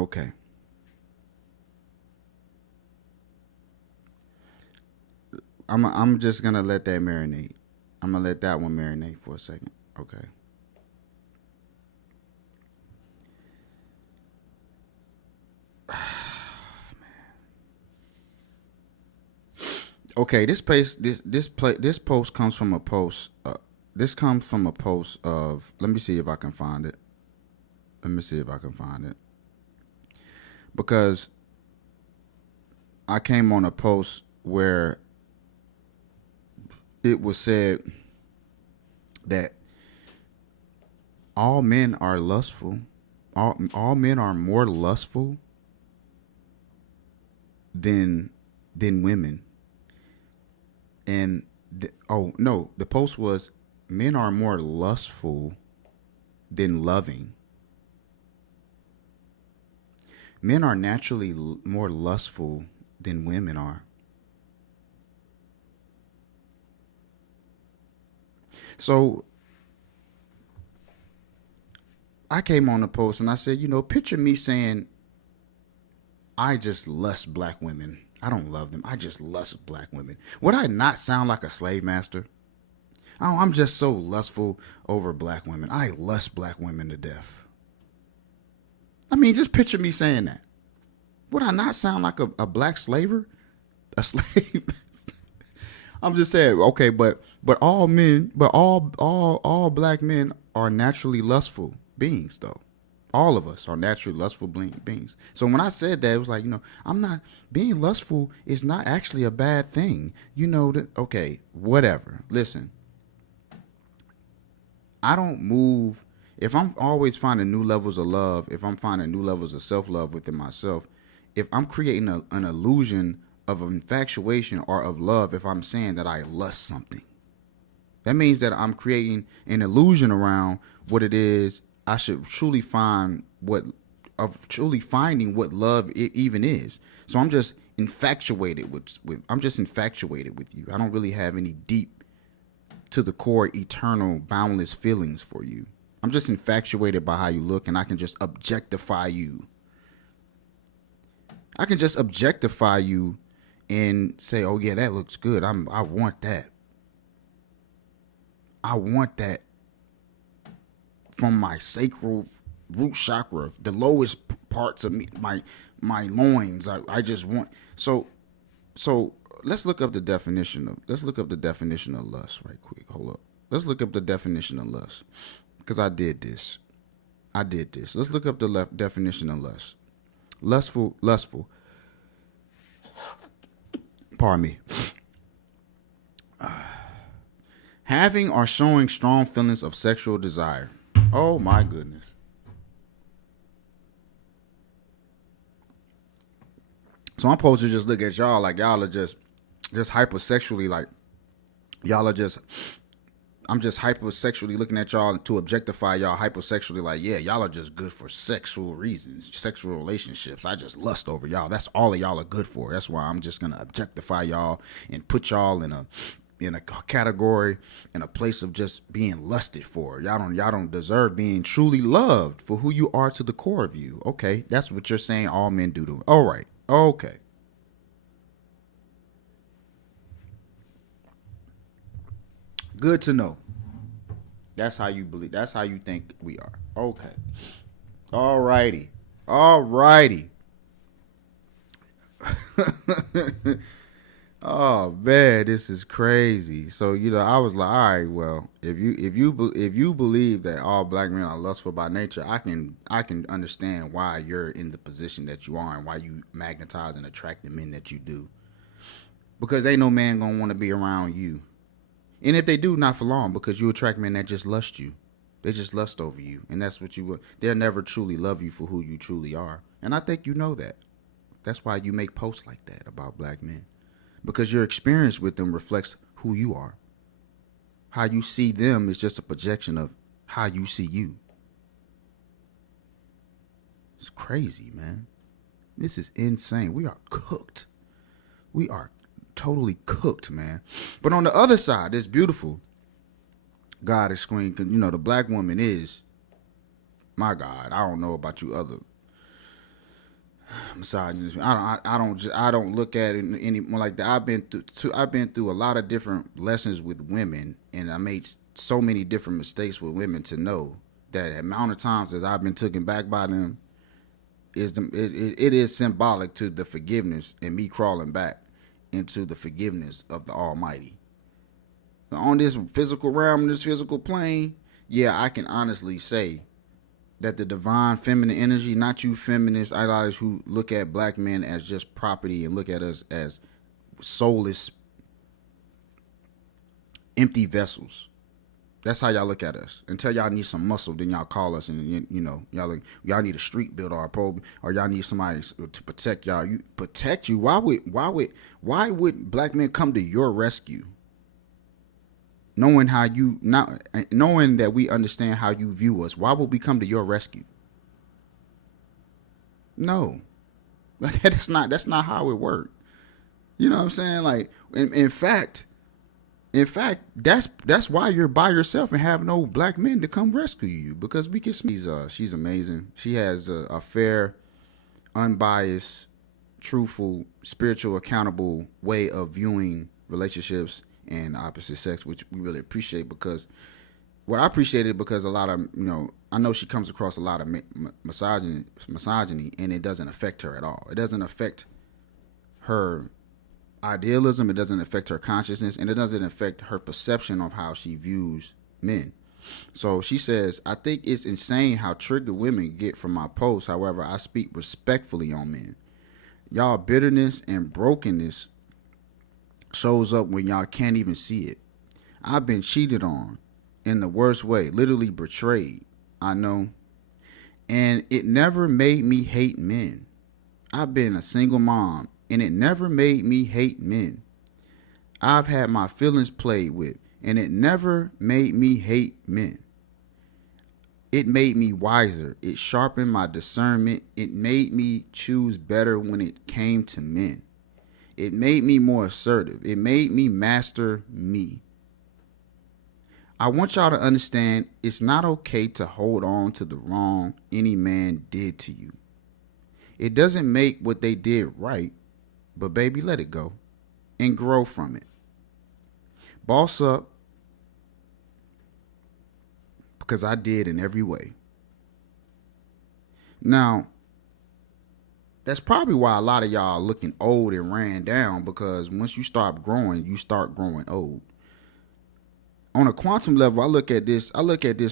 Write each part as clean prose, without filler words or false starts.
Okay. I'm just gonna let that marinate. I'm gonna let that one marinate for a second. Okay. Okay. This post comes from a post. This comes from a post of. Let me see if I can find it. Let me see if I can find it because I came on a post where it was said that all men are lustful. All men are more lustful than women. And oh no, the post was men are more lustful than loving. Men are naturally more lustful than women are. So I came on the post and I said, picture me saying, I just lust black women. I don't love them. I just lust black women. Would I not sound like a slave master? Oh, I'm just so lustful over black women. I lust black women to death. I mean, just picture me saying that. Would I not sound like a black slaver? A slave? I'm just saying, okay, but all men, but all black men are naturally lustful beings, though. All of us are naturally lustful beings. So when I said that, it was like, I'm not being lustful is not actually a bad thing. Okay, whatever. Listen, I don't move if I'm always finding new levels of love, if I'm finding new levels of self-love within myself, if I'm creating an illusion of infatuation or of love, if I'm saying that I lust something, that means that I'm creating an illusion around what it is I should truly find truly finding what love it even is. So I'm just infatuated with I'm just infatuated with you. I don't really have any deep to the core eternal boundless feelings for you. I'm just infatuated by how you look and I can just objectify you. I can just objectify you and say, "Oh yeah, that looks good. I want that. I want that from my sacral root chakra, the lowest parts of me, my loins. I just want so let's look up the definition of lust right quick. Hold up. Let's look up the definition of lust because I did this. Let's look up the definition of lust. Lustful. Pardon me. Having or showing strong feelings of sexual desire. Oh my goodness. So I'm supposed to just look at y'all like y'all are just hypersexually, like y'all are just I'm just hypersexually looking at y'all to objectify y'all hypersexually, like, yeah, y'all are just good for sexual reasons, sexual relationships. I just lust over y'all. That's all of y'all are good for. That's why I'm just gonna objectify y'all and put y'all in a category, in a place of just being lusted for. Y'all don't deserve being truly loved for who you are to the core of you. Okay, that's what you're saying all men do to. All right. Okay. Good to know. That's how you believe. That's how you think we are. Okay. All righty. All righty. Oh man, this is crazy. So I was like, all right, well, if you believe that all black men are lustful by nature, I can understand why you're in the position that you are and why you magnetize and attract the men that you do. Because ain't no man gonna want to be around you, and if they do, not for long, because you attract men that just lust you. They just lust over you, and that's what you will. They'll never truly love you for who you truly are, and I think you know that. That's why you make posts like that about black men. Because your experience with them reflects who you are. How you see them is just a projection of how you see you. It's crazy, man. This is insane. We are cooked. We are totally cooked, man. But on the other side, it's beautiful. God is queen. The black woman is my God. I don't know about you other misogynist. I don't look at it any more like that. I've been through a lot of different lessons with women, and I made so many different mistakes with women to know that amount of times that I've been taken back by them it is symbolic to the forgiveness and me crawling back into the forgiveness of the Almighty. On this physical realm, this physical plane, yeah, I can honestly say that the divine feminine energy, not you feminists, ideologists who look at black men as just property and look at us as soulless, empty vessels. That's how y'all look at us. Until y'all need some muscle, then y'all call us, and y'all need a street builder or y'all need somebody to protect y'all. You protect you. Why would black men come to your rescue? Knowing that we understand how you view us, why would we come to your rescue? No, that's not how it worked. You know what I'm saying? Like, in fact, that's why you're by yourself and have no black men to come rescue you, because we can. She's amazing. She has a fair, unbiased, truthful, spiritual, accountable way of viewing relationships and opposite sex, which we really appreciate. Because I appreciate it because a lot of I know she comes across a lot of misogyny, and it doesn't affect her at all. It doesn't affect her idealism, it doesn't affect her consciousness, and it doesn't affect her perception of how she views men. So she says, I think it's insane how triggered women get from my posts. However, I speak respectfully on men. Y'all bitterness and brokenness shows up when y'all can't even see it. I've been cheated on in the worst way, literally betrayed, I know, and it never made me hate men. I've been a single mom, and it never made me hate men. I've had my feelings played with, and it never made me hate men. It made me wiser. It sharpened my discernment. It made me choose better when it came to men. It made me more assertive. It made me master me. I want y'all to understand it's not okay to hold on to the wrong any man did to you. It doesn't make what they did right, but baby, let it go and grow from it. Boss up, because I did in every way. Now, that's probably why a lot of y'all are looking old and ran down, because once you start growing, you start growing old. On a quantum level, I look at this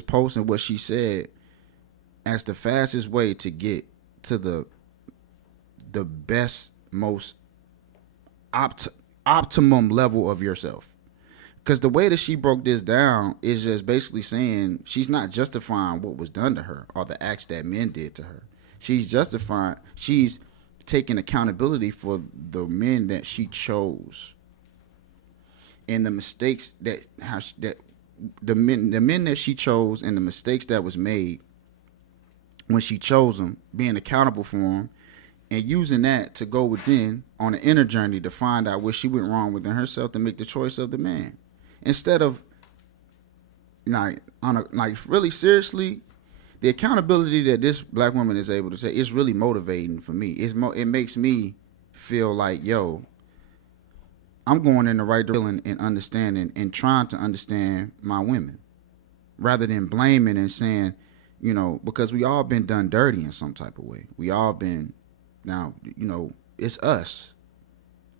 post and what she said as the fastest way to get to the best, most optimum level of yourself. Because the way that she broke this down is just basically saying she's not justifying what was done to her or the acts that men did to her. She's taking accountability for the men that she chose and the mistakes the men that she chose and the mistakes that was made when she chose them, being accountable for them, and using that to go within on an inner journey to find out where she went wrong within herself to make the choice of the man. Instead of really seriously, the accountability that this black woman is able to say is really motivating for me. It makes me feel like, yo, I'm going in the right direction and understanding and trying to understand my women, rather than blaming and saying, because we all been done dirty in some type of way. We all been, now, it's us.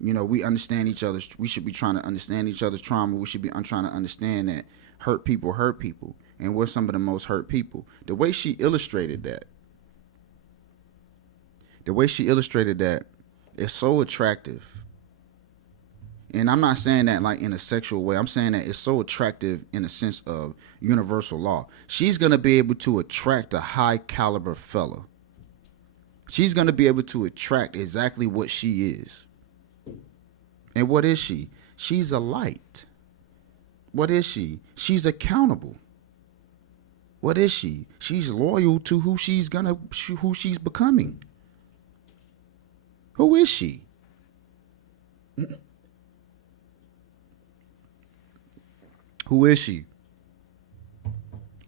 We understand each other's, we should be trying to understand each other's trauma. We should be trying to understand that hurt people. And we're some of the most hurt people. The way she illustrated that is so attractive. And I'm not saying that like in a sexual way. I'm saying that it's so attractive in a sense of universal law. She's going to be able to attract a high caliber fella. She's going to be able to attract exactly what she is. And what is she? She's a light. What is she? She's accountable. What is she? She's loyal to who she's becoming. Who is she? Who is she?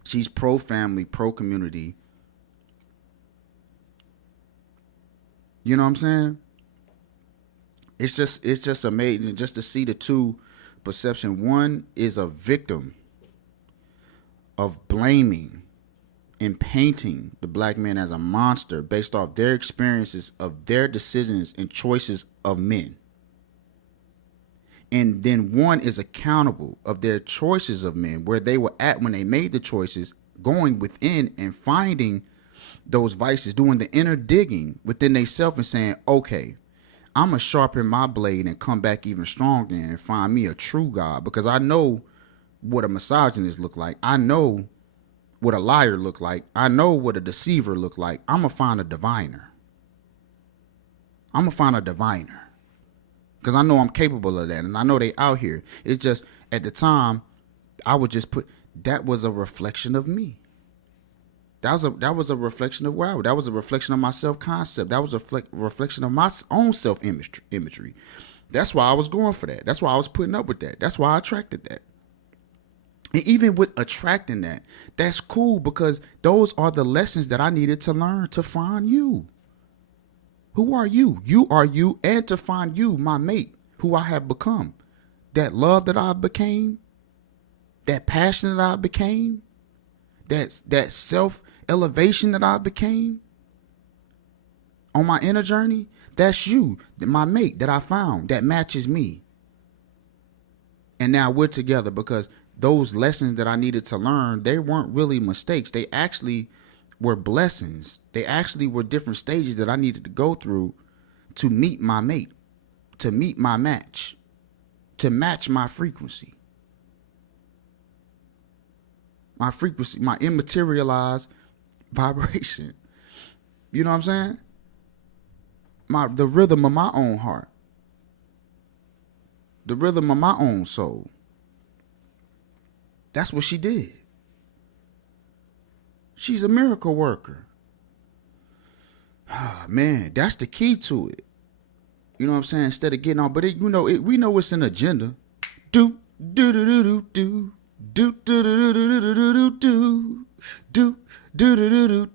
She's pro-family, pro-community. You know what I'm saying? It's just amazing just to see the two perception. One is a victim of blaming and painting the black man as a monster based off their experiences of their decisions and choices of men. And then one is accountable of their choices of men, where they were at when they made the choices, going within and finding those vices, doing the inner digging within themselves and saying, okay, I'm going to sharpen my blade and come back even stronger and find me a true God, because I know what a misogynist look like. I know what a liar look like. I know what a deceiver look like. I'm going to find a diviner. I'm going to find a diviner. Because I know I'm capable of that. And I know they out here. It's just, at the time, I would just put, that was a reflection of me. That was a reflection of where I was. That was a reflection of my self-concept. That was a reflection of my own self-imagery. That's why I was going for that. That's why I was putting up with that. That's why I attracted that. And even with attracting that, that's cool, because those are the lessons that I needed to learn to find you. Who are you? You are you, and to find you, my mate, who I have become. That love that I became, that passion that I became, that self-elevation that I became on my inner journey, that's you, my mate that I found, that matches me. And now we're together, because those lessons that I needed to learn, they weren't really mistakes. They actually were blessings. They actually were different stages that I needed to go through to meet my mate, to meet my match, to match my frequency. My frequency, my immaterialized vibration. You know what I'm saying? The rhythm of my own heart. The rhythm of my own soul. That's what she did. She's a miracle worker. Ah, man, that's the key to it. You know what I'm saying? Instead of getting on, but we know it's an agenda. Do do do do do do do do do do do do do do do do do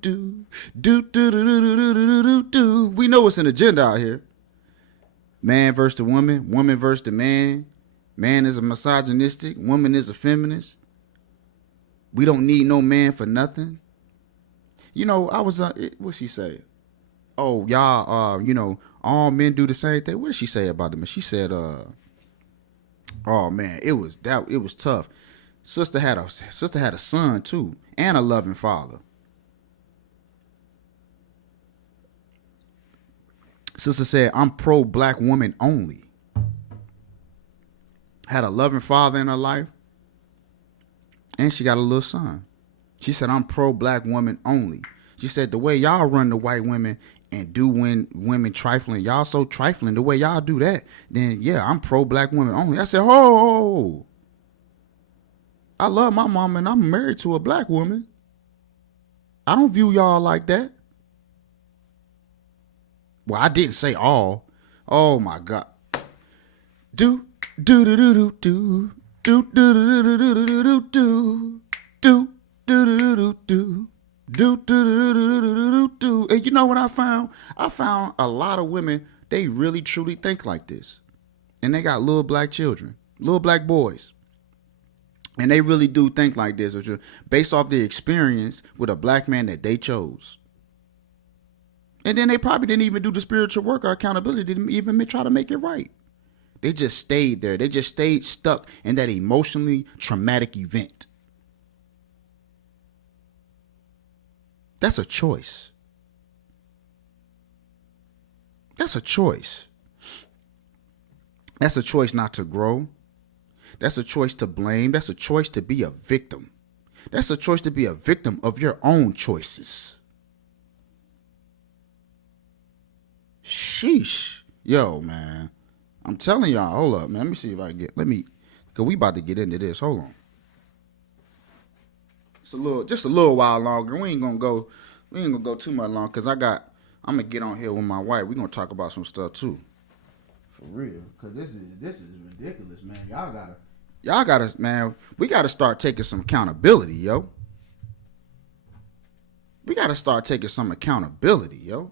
do do do. We know it's an agenda out here. Man versus the woman, woman versus the man. Man is a misogynistic, woman is a feminist. We don't need no man for nothing. You know, I was what she say? Oh, y'all, all men do the same thing. What did she say about them? She said, oh man, it was tough. Sister had a son too, and a loving father. Sister said, I'm pro black woman only. Had a loving father in her life, and she got a little son. She said, I'm pro black woman only. She said, the way y'all run the white women and do when women trifling, y'all so trifling, the way y'all do that, then yeah, I'm pro black women only. I said, oh, I love my mama and I'm married to a black woman. I don't view y'all like that. Well, I didn't say all. Oh my God. Do do do do do do do do do do do do do do do do do. And you know what I found? I found a lot of women, they really truly think like this. And they got little black children, little black boys. And they really do think like this, based off their experience with a black man that they chose. And then they probably didn't even do the spiritual work or accountability, didn't even try to make it right. They just stayed there. They just stayed stuck in that emotionally traumatic event. That's a choice. That's a choice. That's a choice not to grow. That's a choice to blame. That's a choice to be a victim. That's a choice to be a victim of your own choices. Sheesh. Yo, man. I'm telling y'all, hold up, man. Let me see if I can because we about to get into this. Hold on. Just a little while longer. We ain't gonna go too much long, because I'm gonna get on here with my wife. We're gonna talk about some stuff too. For real. Cause this is ridiculous, man. Y'all gotta, man, we gotta start taking some accountability, yo. We gotta start taking some accountability, yo.